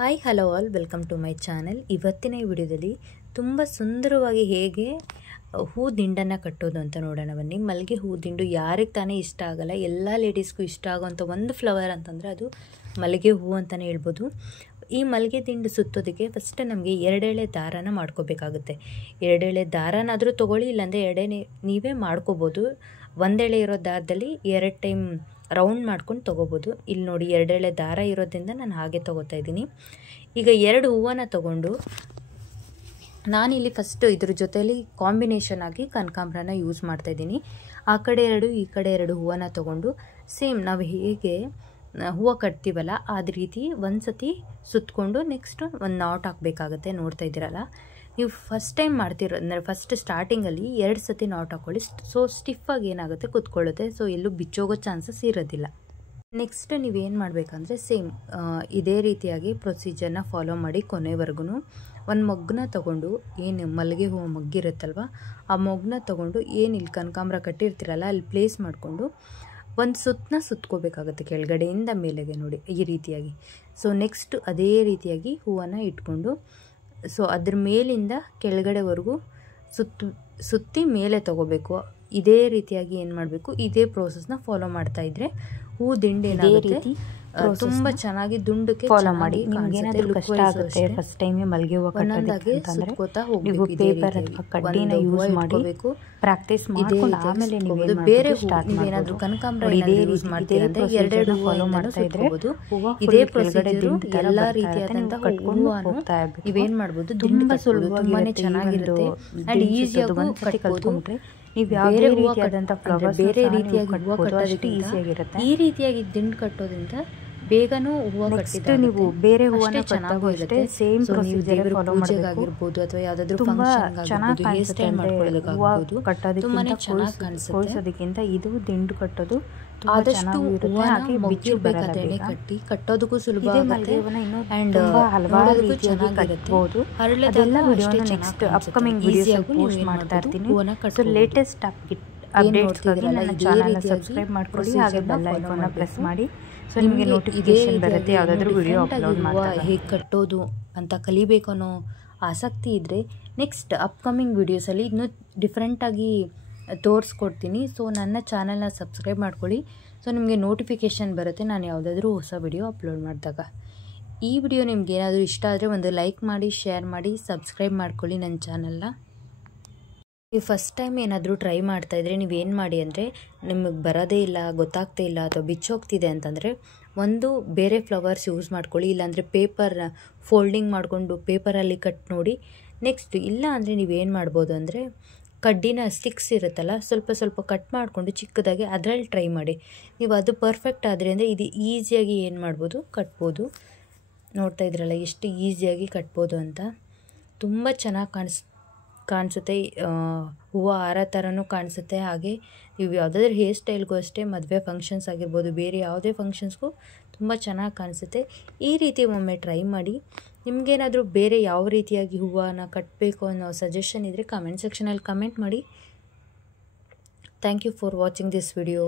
Hi hello all welcome to my channel. ಇವತ್ತಿನ ಈ ವಿಡಿಯೋದಲ್ಲಿ ತುಂಬ ಸುಂದರವಾಗಿ ಹೇಗೆ ಹೂ ದಿಂಡನ್ನು ಕಟ್ಟೋದು ಅಂತ ನೋಡೋಣ ಬನ್ನಿ. ಮಲ್ಲಿಗೆ ಹೂ ದಿಂಡು ಯಾರಿಗೆ ತಾನೇ ಇಷ್ಟ ಆಗಲ್ಲ, ಎಲ್ಲ ಲೇಡೀಸ್ಗೂ ಇಷ್ಟ ಆಗೋವಂಥ ಒಂದು ಫ್ಲವರ್ ಅಂತಂದರೆ ಅದು ಮಲ್ಲಿಗೆ ಹೂ ಅಂತಲೇ ಹೇಳ್ಬೋದು. ಈ ಮಲ್ಲಿಗೆ ದಿಂಡು ಸುತ್ತೋದಕ್ಕೆ ಫಸ್ಟ್ ನಮಗೆ ಎರಡೆಳೆ ದಾರಾನ ಮಾಡ್ಕೋಬೇಕಾಗುತ್ತೆ. ಎರಡೆಳೆ ದಾರನಾದರೂ ತೊಗೊಳ್ಳಿ, ಇಲ್ಲಾಂದರೆ ನೀವೇ ಮಾಡ್ಕೋಬೋದು. ಒಂದೆಳೆ ಇರೋ ದಾರದಲ್ಲಿ 2 ಟೈಮ್ ರೌಂಡ್ ಮಾಡ್ಕೊಂಡು ತೊಗೋಬೋದು. ಇಲ್ಲಿ ನೋಡಿ, ಎರಡೆಳೆ ದಾರ ಇರೋದ್ರಿಂದ ನಾನು ಹಾಗೆ ತೊಗೋತಾ ಇದ್ದೀನಿ. ಈಗ 2 ಹೂವನ್ನು ತೊಗೊಂಡು ನಾನಿಲ್ಲಿ ಫಸ್ಟ್ ಇದ್ರ ಜೊತೆಯಲ್ಲಿ ಕಾಂಬಿನೇಷನ್ ಆಗಿ ಕನಕಾಂಬರನ ಯೂಸ್ ಮಾಡ್ತಾಯಿದ್ದೀನಿ. ಆ ಕಡೆ 2 ಈ ಕಡೆ 2 ಹೂವನ್ನು ತೊಗೊಂಡು ಸೇಮ್ ನಾವು ಹೇಗೆ ಹೂವು ಕಟ್ತೀವಲ್ಲ ಅದ ರೀತಿ ಒಂದು ಸತಿ ಸುತ್ತಕೊಂಡು ನೆಕ್ಸ್ಟ್ ಒಂದು ನಾಟ್ ಹಾಕಬೇಕಾಗತ್ತೆ. ನೋಡ್ತಾ ಇದ್ದೀರಲ್ಲ, ನೀವು ಫಸ್ಟ್ ಟೈಮ್ ಮಾಡ್ತಿರೋ ಅಂದರೆ ಫಸ್ಟ್ ಸ್ಟಾರ್ಟಿಂಗಲ್ಲಿ 2 ಸತಿ ನಾಟ್ ಹಾಕ್ಕೊಳ್ಳಿ. ಸೊ ಸ್ಟಿಫಾಗಿ ಏನಾಗುತ್ತೆ, ಕೂತ್ಕೊಳ್ಳುತ್ತೆ. ಸೊ ಎಲ್ಲೂ ಬಿಚ್ಚೋಗೋ ಚಾನ್ಸಸ್ ಇರೋದಿಲ್ಲ. ನೆಕ್ಸ್ಟ್ ನೀವೇನು ಮಾಡಬೇಕಂದ್ರೆ ಸೇಮ್ ಇದೇ ರೀತಿಯಾಗಿ ಪ್ರೊಸೀಜರ್ನ ಫಾಲೋ ಮಾಡಿ ಕೊನೆವರೆಗೂ ಒಂದು ಮೊಗ್ಗನ್ನ ತೊಗೊಂಡು, ಏನು ಮಲ್ಲಿಗೆ ಹೂವು ಮೊಗ್ಗಿರುತ್ತಲ್ವ ಆ ಮೊಗ್ಗನ್ನ ತೊಗೊಂಡು ಏನು ಇಲ್ಲಿ ಕನಕಾಂಬರ ಕಟ್ಟಿರ್ತೀರಲ್ಲ ಅಲ್ಲಿ ಪ್ಲೇಸ್ ಮಾಡಿಕೊಂಡು ಒಂದು ಸುತ್ತನ್ನ ಸುತ್ಕೋಬೇಕಾಗುತ್ತೆ ಕೆಳಗಡೆಯಿಂದ ಮೇಲೆಗೆ. ನೋಡಿ ಈ ರೀತಿಯಾಗಿ. ಸೊ ನೆಕ್ಸ್ಟ್ ಅದೇ ರೀತಿಯಾಗಿ ಹೂವನ್ನು ಇಟ್ಕೊಂಡು ಸೊ ಅದ್ರ ಮೇಲಿಂದ ಕೆಳಗಡೆವರೆಗೂ ಸುತ್ತಿ ಮೇಲೆ ತೊಗೋಬೇಕು. ಇದೇ ರೀತಿಯಾಗಿ ಏನು ಮಾಡಬೇಕು, ಇದೇ ಪ್ರೋಸೆಸ್ನ ಫಾಲೋ ಮಾಡ್ತಾ ಇದ್ರೆ ಹೂ ದಿಂಡು ಏನಾಗುತ್ತೆ ತುಂಬ ಚೆನ್ನಾಗಿ ದುಂಡಕ್ಕೆ ಫಾಲೋ ಮಾಡಿ. ನಿಮ್ಗೆ ಏನಾದರೂ ಕಷ್ಟ ಆಗುತ್ತೆ ಫಸ್ಟ್ ಟೈಮೇ ಮಲ್ಲಿಗೆ ಹೂವು ಕಟ್ಟೋದಕ್ಕೆ ಅಂತಂದ್ರೆ ನೀವು ಪೇಪರ್ ಅಥವಾ ಕಡ್ಡಿನ ಯೂಸ್ ಮಾಡಬೇಕು, ಪ್ರಾಕ್ಟೀಸ್ ಮಾಡ್ಕೊಂಡು ಆಮೇಲೆ ನೀವು ಬೇರೆ ನೀವೇನಾದರೂ ಕನಕಾಂಬರ ಇದೇ ಯೂಸ್ ಮಾಡ್ತೀರಾ ಅಂದ್ರೆ 2 ಫಾಲೋ ಮಾಡ್ತಾ ಇದ್ರೆ ಇದೇ ಪ್ರೊಸೀಜರ್ ಎಲ್ಲ ರೀತಿಯಾದಂತ ಕಟ್ಕೊಂಡು ಹೋಗ್ತಾ ಇರಬೇಕು. ನೀವೇನ್ ಮಾಡ್ಬೋದು, ತುಂಬಾ ಸುಲಭವಾಗಿ ಚೆನ್ನಾಗಿರುತ್ತೆ ಅಂಡ್ ಈಸಿಯಾಗಿ ಕಟ್ಕೋಬಹುದು. ನೀವು ಬೇರೆ ರೀತಿಯಾದಂಥ ಫ್ಲವರ್ಸ್ ಬೇರೆ ರೀತಿಯಾಗಿ ಹೂವು ಕಟ್ಟೋದಕ್ಕೆ ಈಸಿಯಾಗಿರುತ್ತೆ. ಈ ರೀತಿಯಾಗಿ ದಿಂಡು ಕಟ್ಟೋದ್ರಿಂದ ಬೇಗನೂ ಹೂವು ಕಟ್ಟಿದ್ರೆ ನೀವು ಬೇರೆ ಹೂವನ್ನ ಚೆನ್ನಾಗಿರುತ್ತೆ. ಸೇಮ್ ಪ್ರೊಸೀಜರ್ ಫಾಲೋ ಮಾಡಬೇಕಾಗಿರ್ಬೋದು ಅಥವಾ ಯಾವುದಾದ್ರೂ ಫಂಕ್ಷನ್ ಚೆನ್ನಾಗಿ ಹೇರ್ ಸ್ಟೈಲ್ ಮಾಡ್ಕೊಳ್ಳೋದಕ್ಕಾಗಬಹುದು. ತುಂಬಾನೇ ಚೆನ್ನಾಗಿ ಕಾಣಿಸೋದಕ್ಕಿಂತ ಇದು ದಿಂಡು ಕಟ್ಟೋದು ಆದಷ್ಟು ಹೂವನ್ನ ಮೊಗ್ಗಿರ್ಬೇಕಾದ್ರೆ ಕಟ್ಟೋದಕ್ಕೂ ಸುಲಭ ಆಗುತ್ತೆ ಅಂಡ್ ಹಲವಾರು ಚೆನ್ನಾಗಿರುತ್ತೆ. ಹರಳೆಲ್ಲ ವಿಡಿಯೋನ ನೆಕ್ಸ್ಟ್ ಅಪ್ಕಮಿಂಗ್ ವಿಡಿಯೋಸ್ ಪೋಸ್ಟ್ ಮಾಡ್ತಾ ಇರ್ತೀನಿ. ಸೊ ಲೇಟೆಸ್ಟ್ ಅಪ್ಡೇಟ್ಸ್ಗಾಗಿ ನನ್ನ ಚಾನಲ್ನ ಸಬ್ಸ್ಕ್ರೈಬ್ ಮಾಡ್ಕೊಳ್ಳಿ, ಹಾಗೆ ಬೆಲ್ ಐಕಾನ್ನ ಪ್ರೆಸ್ ಮಾಡಿ. ಸೊ ನಿಮಗೆ ನೋಟಿಫಿಕೇಶನ್ ಬರುತ್ತೆ ಯಾವುದಾದ್ರೂ ವಿಡಿಯೋ ಅಪ್ಲೋಡ್ ಮಾಡಿದಾಗ. ಹೇಗೆ ಕಟ್ಟೋದು ಅಂತ ಕಲಿಬೇಕು ಅನ್ನೋ ಆಸಕ್ತಿ ಇದ್ದರೆ ನೆಕ್ಸ್ಟ್ ಅಪ್ಕಮಿಂಗ್ ವಿಡಿಯೋಸಲ್ಲಿ ಇನ್ನೂ ಡಿಫ್ರೆಂಟಾಗಿ ತೋರಿಸ್ಕೊಡ್ತೀನಿ. ಸೊ ನನ್ನ ಚಾನಲ್ನ ಸಬ್ಸ್ಕ್ರೈಬ್ ಮಾಡ್ಕೊಳ್ಳಿ. ಸೊ ನಿಮಗೆ ನೋಟಿಫಿಕೇಷನ್ ಬರುತ್ತೆ ನಾನು ಯಾವುದಾದ್ರೂ ಹೊಸ ವಿಡಿಯೋ ಅಪ್ಲೋಡ್ ಮಾಡಿದಾಗ. ಈ ವಿಡಿಯೋ ನಿಮ್ಗೆ ಏನಾದರೂ ಇಷ್ಟ ಆದರೆ ಒಂದು ಲೈಕ್ ಮಾಡಿ, ಶೇರ್ ಮಾಡಿ, ಸಬ್ಸ್ಕ್ರೈಬ್ ಮಾಡ್ಕೊಳ್ಳಿ ನನ್ನ ಚಾನಲ್ನ. ನೀವು ಫಸ್ಟ್ ಟೈಮ್ ಏನಾದರೂ ಟ್ರೈ ಮಾಡ್ತಾಯಿದ್ರೆ ನೀವೇನು ಮಾಡಿ ಅಂದರೆ, ನಿಮಗೆ ಬರೋದೇ ಇಲ್ಲ, ಗೊತ್ತಾಗ್ತಾ ಇಲ್ಲ ಅಥವಾ ಬಿಚ್ಚೋಗ್ತಿದೆ ಅಂತಂದರೆ ಒಂದು ಬೇರೆ ಫ್ಲವರ್ಸ್ ಯೂಸ್ ಮಾಡ್ಕೊಳ್ಳಿ. ಇಲ್ಲಾಂದರೆ ಪೇಪರ್ ಫೋಲ್ಡಿಂಗ್ ಮಾಡಿಕೊಂಡು ಪೇಪರಲ್ಲಿ ಕಟ್ ನೋಡಿ. ನೆಕ್ಸ್ಟ್ ಇಲ್ಲ ಅಂದರೆ ನೀವೇನು ಮಾಡ್ಬೋದು ಅಂದರೆ ಕಡ್ಡಿನ ಸ್ಟಿಕ್ಸ್ ಇರುತ್ತಲ್ಲ ಸ್ವಲ್ಪ ಸ್ವಲ್ಪ ಕಟ್ ಮಾಡಿಕೊಂಡು ಚಿಕ್ಕದಾಗಿ ಅದರಲ್ಲಿ ಟ್ರೈ ಮಾಡಿ. ನೀವು ಅದು ಪರ್ಫೆಕ್ಟ್ ಆದರೆ ಅಂದರೆ ಇದು ಈಸಿಯಾಗಿ ಏನು ಮಾಡ್ಬೋದು, ಕಟ್ಬೋದು. ನೋಡ್ತಾ ಇದ್ರಲ್ಲ ಎಷ್ಟು ಈಸಿಯಾಗಿ ಕಟ್ಬೋದು ಅಂತ. ತುಂಬ ಚೆನ್ನಾಗಿ ಕಾಣಿಸುತ್ತೆ. ಹೂವು ಹಾರ ಥರನೂ ಕಾಣಿಸುತ್ತೆ. ಹಾಗೆ ನೀವು ಯಾವುದಾದ್ರೂ ಹೇರ್ ಸ್ಟೈಲ್ಗೂ ಅಷ್ಟೇ, ಮದುವೆ ಫಂಕ್ಷನ್ಸ್ ಆಗಿರ್ಬೋದು, ಬೇರೆ ಯಾವುದೇ ಫಂಕ್ಷನ್ಸ್ಗೂ ತುಂಬ ಚೆನ್ನಾಗಿ ಕಾಣಿಸುತ್ತೆ. ಈ ರೀತಿ ಒಮ್ಮೆ ಟ್ರೈ ಮಾಡಿ. ನಿಮಗೇನಾದರೂ ಬೇರೆ ಯಾವ ರೀತಿಯಾಗಿ ಹೂವನ್ನು ಕಟ್ಟಬೇಕು ಅನ್ನೋ ಸಜೆಷನ್ ಇದ್ದರೆ ಕಮೆಂಟ್ ಸೆಕ್ಷನಲ್ಲಿ ಕಮೆಂಟ್ ಮಾಡಿ. Thank you for watching this video.